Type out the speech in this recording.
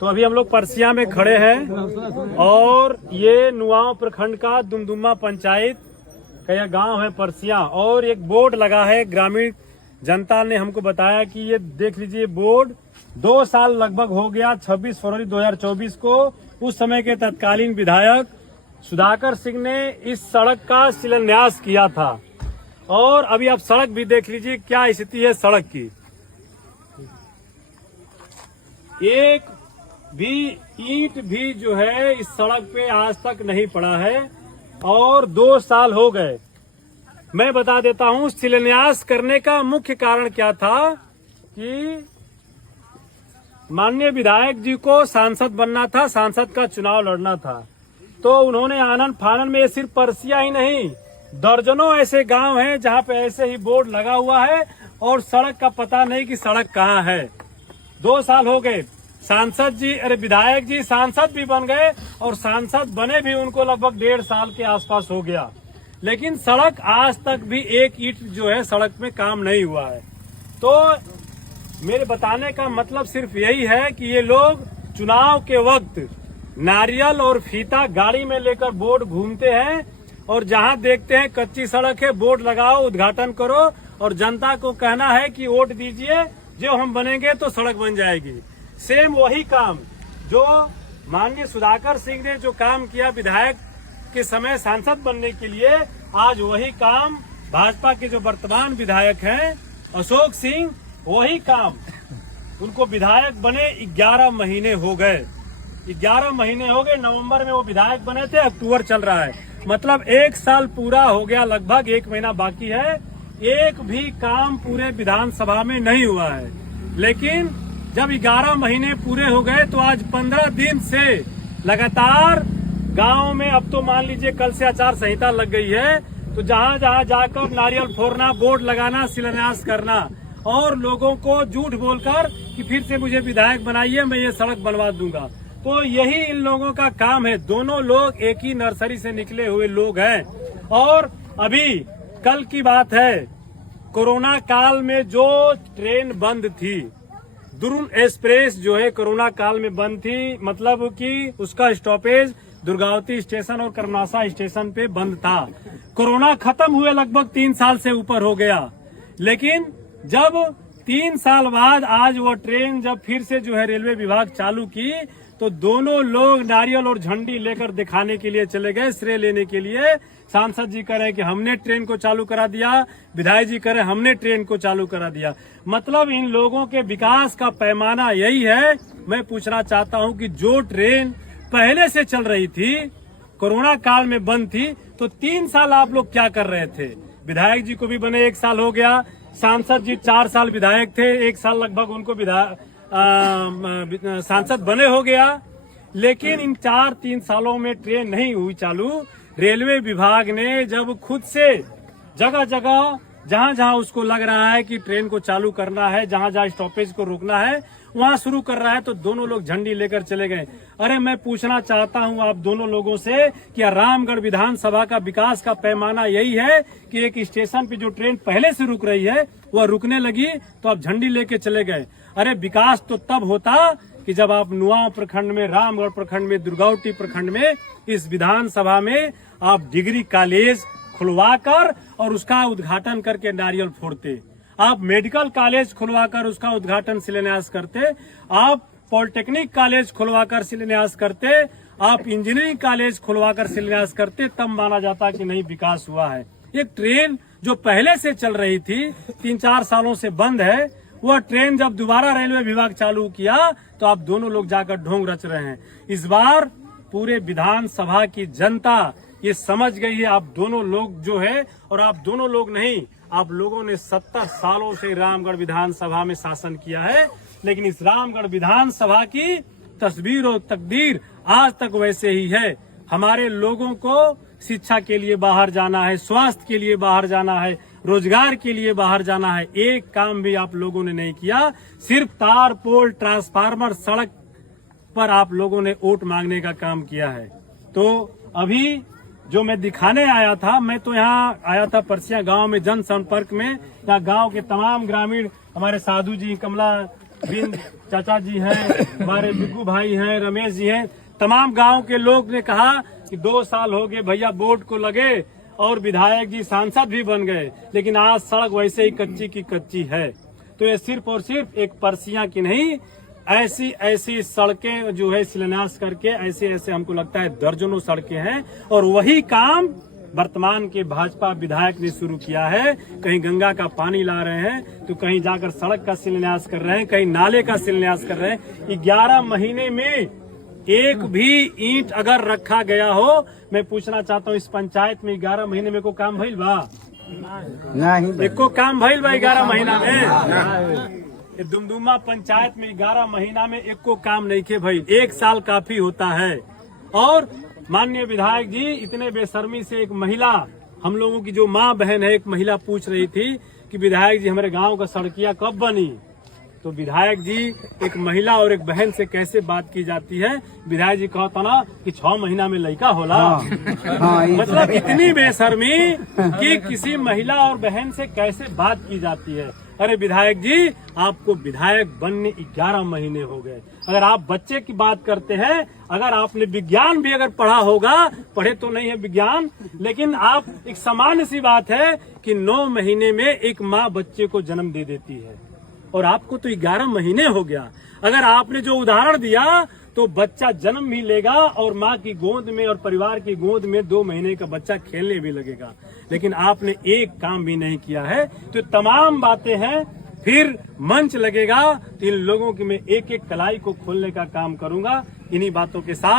तो अभी हम लोग परसिया में खड़े हैं और ये नुआव प्रखंड का दुमदुमा पंचायत का यह गांव है परसिया। और एक बोर्ड लगा है, ग्रामीण जनता ने हमको बताया कि ये देख लीजिए बोर्ड 2 साल लगभग हो गया। 26 फरवरी 2024 को उस समय के तत्कालीन विधायक सुधाकर सिंह ने इस सड़क का शिलान्यास किया था। और अभी आप सड़क भी देख लीजिए क्या स्थिति है सड़क की। एक भी ईंट भी जो है इस सड़क पे आज तक नहीं पड़ा है और 2 साल हो गए। मैं बता देता हूं शिलान्यास करने का मुख्य कारण क्या था कि माननीय विधायक जी को सांसद बनना था, सांसद का चुनाव लड़ना था। तो उन्होंने आनन फानन में सिर्फ परसिया ही नहीं, दर्जनों ऐसे गांव हैं जहां पे ऐसे ही बोर्ड लगा हुआ है और सड़क का पता नहीं कि सड़क कहां है। 2 साल हो गए। सांसद जी, अरे विधायक जी सांसद भी बन गए और सांसद बने भी उनको लगभग 1.5 साल के आसपास हो गया, लेकिन सड़क आज तक भी एक ईंट जो है सड़क में काम नहीं हुआ है। तो मेरे बताने का मतलब सिर्फ यही है कि ये लोग चुनाव के वक्त नारियल और फीता गाड़ी में लेकर बोर्ड घूमते हैं और जहां देखते हैं कच्ची सड़क है बोर्ड लगाओ, उद्घाटन करो और जनता को कहना है कि वोट दीजिए, जो हम बनेंगे तो सड़क बन जाएगी। सेम वही काम जो माननीय सुधाकर सिंह ने जो काम किया विधायक के समय सांसद बनने के लिए, आज वही काम भाजपा के जो वर्तमान विधायक हैं अशोक सिंह, वही काम उनको विधायक बने 11 महीने हो गए। 11 महीने हो गए। नवंबर में वो विधायक बने थे, अक्टूबर चल रहा है, मतलब 1 साल पूरा हो गया, लगभग 1 महीना बाकी है। एक भी काम पूरे विधानसभा में नहीं हुआ है। लेकिन जब 11 महीने पूरे हो गए तो आज 15 दिन से लगातार गांव में, अब तो मान लीजिए कल से आचार संहिता लग गई है, तो जहां जहां जाकर नारियल फोड़ना, बोर्ड लगाना, शिलान्यास करना और लोगों को झूठ बोलकर कि फिर से मुझे विधायक बनाइए, मैं ये सड़क बनवा दूंगा। तो यही इन लोगों का काम है। दोनों लोग एक ही नर्सरी से निकले हुए लोग हैं। और अभी कल की बात है, कोरोना काल में जो ट्रेन बंद थी, दुरुन एक्सप्रेस जो है कोरोना काल में बंद थी, मतलब कि उसका स्टॉपेज दुर्गावती स्टेशन और कर्मनासा स्टेशन पे बंद था। कोरोना खत्म हुए लगभग 3 साल से ऊपर हो गया, लेकिन जब 3 साल बाद आज वो ट्रेन जब फिर से जो है रेलवे विभाग चालू की, तो दोनों लोग नारियल और झंडी लेकर दिखाने के लिए चले गए, श्रेय लेने के लिए। सांसद जी कह रहे हैं कि हमने ट्रेन को चालू करा दिया, विधायक जी कह रहे हैं हमने ट्रेन को चालू करा दिया। मतलब इन लोगों के विकास का पैमाना यही है। मैं पूछना चाहता हूं कि जो ट्रेन पहले से चल रही थी, कोरोना काल में बंद थी, तो 3 साल आप लोग क्या कर रहे थे? विधायक जी को भी बने 1 साल हो गया, सांसद जी 4 साल विधायक थे, 1 साल लगभग उनको सांसद बने हो गया। लेकिन इन 3 सालों में ट्रेन नहीं हुई चालू। रेलवे विभाग ने जब खुद से जगह जगह जहां जहां उसको लग रहा है कि ट्रेन को चालू करना है, जहां जहां स्टॉपेज को रोकना है, वहां शुरू कर रहा है, तो दोनों लोग झंडी लेकर चले गए। अरे मैं पूछना चाहता हूं आप दोनों लोगों से कि रामगढ़ विधानसभा का विकास का पैमाना यही है कि एक स्टेशन पे जो ट्रेन पहले से रुक रही है वह रुकने लगी तो आप झंडी लेके चले गए। अरे विकास तो तब होता कि जब आप नुआव प्रखंड में, रामगढ़ प्रखंड में, दुर्गावती प्रखंड में, इस विधानसभा में आप डिग्री कॉलेज खुलवाकर और उसका उद्घाटन करके नारियल फोड़ते, आप मेडिकल कॉलेज खुलवाकर उसका उद्घाटन शिलान्यास करते, आप पॉलिटेक्निक कॉलेज खुलवाकर शिलान्यास करते, आप इंजीनियरिंग कॉलेज खुलवाकर शिलान्यास करते, तब माना जाता कि नहीं विकास हुआ है। एक ट्रेन जो पहले से चल रही थी, 3-4 सालों से बंद है, वह ट्रेन जब दोबारा रेलवे विभाग चालू किया तो आप दोनों लोग जाकर ढोंग रच रहे हैं। इस बार पूरे विधानसभा की जनता ये समझ गई है आप दोनों लोग जो है, और आप दोनों लोग नहीं, आप लोगों ने 70 सालों से रामगढ़ विधानसभा में शासन किया है, लेकिन इस रामगढ़ विधानसभा की तस्वीर और तकदीर आज तक वैसे ही है। हमारे लोगों को शिक्षा के लिए बाहर जाना है, स्वास्थ्य के लिए बाहर जाना है, रोजगार के लिए बाहर जाना है, एक काम भी आप लोगों ने नहीं किया। सिर्फ तार, पोल, ट्रांसफार्मर, सड़क पर आप लोगों ने वोट मांगने का काम किया है। तो अभी जो मैं दिखाने आया था, मैं तो यहाँ आया था परसिया गांव में जनसंपर्क में। यहाँ गांव के तमाम ग्रामीण, हमारे साधु जी, कमला बिंद चाचा जी हैं, हमारे बिग्गू भाई हैं, रमेश जी हैं, तमाम गांव के लोग ने कहा कि 2 साल हो गए भैया बोर्ड को लगे और विधायक जी सांसद भी बन गए, लेकिन आज सड़क वैसे ही कच्ची की कच्ची है। तो ये सिर्फ और सिर्फ एक परसियां की नहीं, ऐसी ऐसी सड़कें जो है शिलान्यास करके ऐसे ऐसे हमको लगता है दर्जनों सड़कें हैं। और वही काम वर्तमान के भाजपा विधायक ने शुरू किया है। कहीं गंगा का पानी ला रहे हैं तो कहीं जाकर सड़क का शिलान्यास कर रहे हैं, कहीं नाले का शिलान्यास कर रहे हैं। 11 महीने में एक भी ईंट अगर रखा गया हो, मैं पूछना चाहता हूँ इस पंचायत में 11 महीने में को काम भइल बा? नहीं, एको काम भइल बा 11 महीना में? दुमदुमा पंचायत में 11 महीना में एको काम नहीं के भइल। 1 साल काफी होता है। और माननीय विधायक जी इतने बेशर्मी से एक महिला, हम लोगों की जो माँ बहन है, एक महिला पूछ रही थी कि विधायक जी हमारे गांव का सड़कियां कब बनी? तो विधायक जी एक महिला और एक बहन से कैसे बात की जाती है? विधायक जी कहता ना कि 6 महीना में लड़का होला। मतलब इतनी बेशर्मी कि किसी महिला और बहन से कैसे बात की जाती है। अरे विधायक जी, आपको विधायक बनने 11 महीने हो गए। अगर आप बच्चे की बात करते हैं, अगर आपने विज्ञान भी अगर पढ़ा होगा, पढ़े तो नहीं है विज्ञान, लेकिन आप एक सामान्य सी बात है कि 9 महीने में एक माँ बच्चे को जन्म दे देती है, और आपको तो 11 महीने हो गया। अगर आपने जो उदाहरण दिया तो बच्चा जन्म भी लेगा और माँ की गोद में और परिवार की गोद में 2 महीने का बच्चा खेलने भी लगेगा, लेकिन आपने एक काम भी नहीं किया है। तो तमाम बातें हैं। फिर मंच लगेगा तो इन लोगों की मैं एक एक कलाई को खोलने का काम करूंगा। इन्हीं बातों के साथ